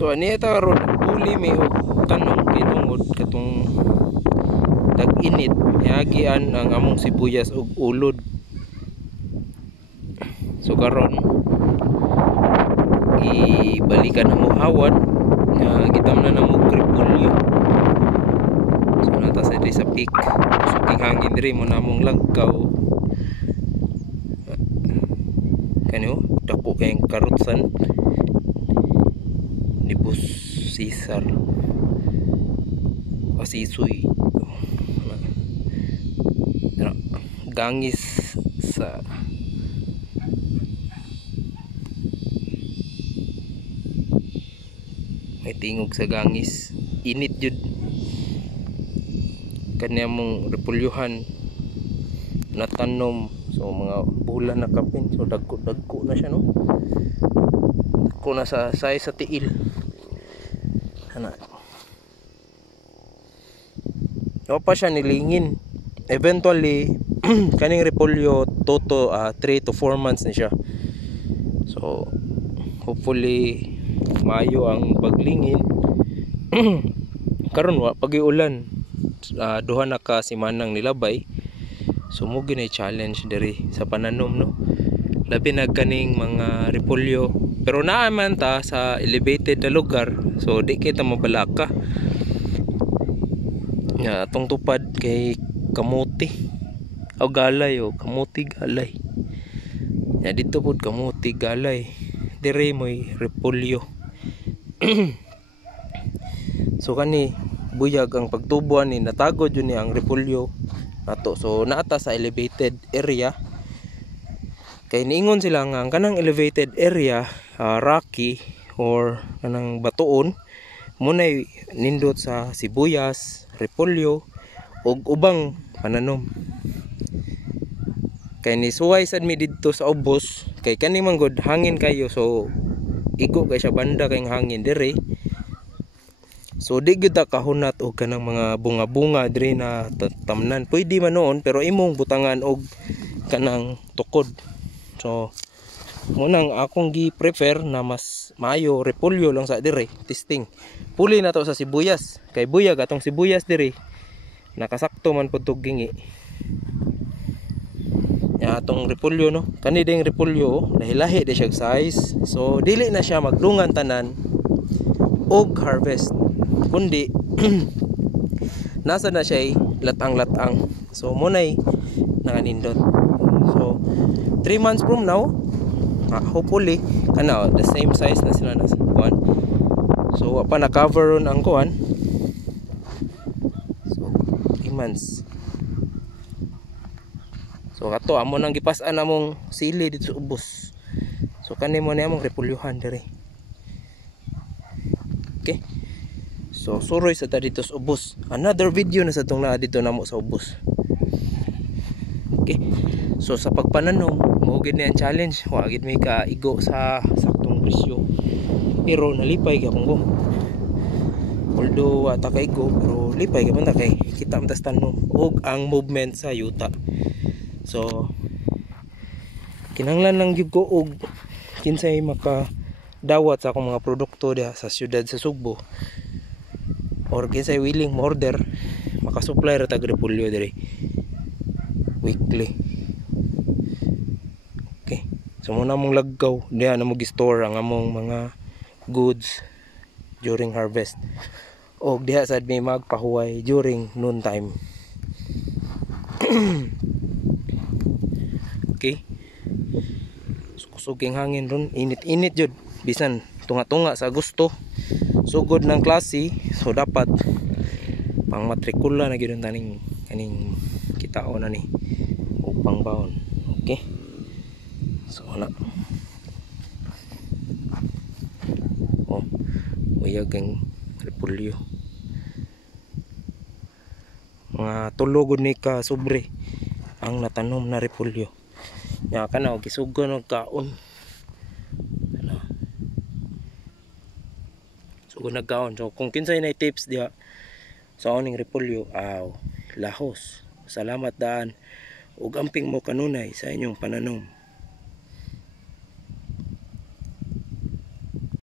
So ani ta karon puli mi og tanong kinungod katong tag-init niagian ang among sibuyas og ulod. So karon ibalikan na mo awan nga gitamnan na mo repolyo. So nata sa diri sa peak. So king hangin diri mo namong lagkaw. Kanyo dako kayong karotsan ni Bus Cesar Asisoy gangis sa may tingog sa gangis, init jud kanya mong repolyohan natanom. So mga bulan na kapin, so dagko na siya, no, dagko na sa size sa tiil ana. O pa siya nilingin eventually kaning repolyo toto 3 to 4 months na siya. So hopefully maayo ang paglingin. Karon wa pag-iulan, duha na ka simanang nilabay. So mo ginay challenge diri sa pananom, no, labi na kaning mga repolyo, pero naaman ta sa elevated na lugar, so di kita mabalaka nga atong tupad kay kamuti o galay o kamuti galay ya dito pod kamuti galay dire moy repolyo. So kani buyag ang pagtubuan ni natagod yun ni ang repolyo nato. So naata sa elevated area kay niingon sila nga ang kanang elevated area rocky or kanang batuon munay nindot sa sibuyas, repolyo ug ubang pananom. Kay ni suway sad mi didto sa ubos kay kani man gud hangin kayo, so igo kay siya banda kay hangin dire. So di gyud ta kahunat og kanang mga bunga-bunga dire na tamnan. Pwede man noon pero imong butangan og kanang tukod. So munang akong gi-prefer na mas maayo repolyo lang sa dire testing. Puli na to sa sibuyas kay buyag atong sibuyas dire. Nakasakto man pud tog gingi. Ya atong repolyo, no, kani ding repolyo lahi-lahi di siya size. So dili na siya magdungan tanan og harvest, kundi nasa na siya latang-latang. So munay nakanindot. So 3 months from now hopefully kana the same size na sila na kuan. So pa na cover ron ang kuan. So 3 months. So ato amo nang gipas-an among sili dito sa ubos. So kani mo na among repolyohan dire. Okay. So suroy sa ta dito sa ubos. Another video na sa tong naa dito namo sa ubos. Okay. So sa pagpananom mo gid ni ang challenge, wa gid may kaigo sa saktong presyo. Pero nalipay gyapon ko. Although ta kaigo pero lipay gyapon ta kay kita man tas tanom og ang movement sa yuta. So kinahanglan lang gyud ko og kinsay maka dawat sa akong mga produkto diha sa siyudad sa Sugbo or kinsay willing mo order maka-supply ra tag repolyo dire weekly. Okay, so muna mong laggaw diha na mo gi-store ang among mga goods during harvest og diha sad may magpahuway during noon time. Okay, kusuging hangin ron, init-init jud bisan tunga-tunga sa Agosto, sugod ng klase. So dapat pang matrikula na gyud taning kaning kitaon na ni upang baon. Okay, so na uyag ang repolyo mga tulog ni ka sobre ang natanom na repolyo. Ya kana og gisugon og kaon. Ano? Sugod na kaon. So kung kinsay na tips diha sa oning repolyo, lahos. Salamat daan ug amping mo kanunay sa inyong pananom.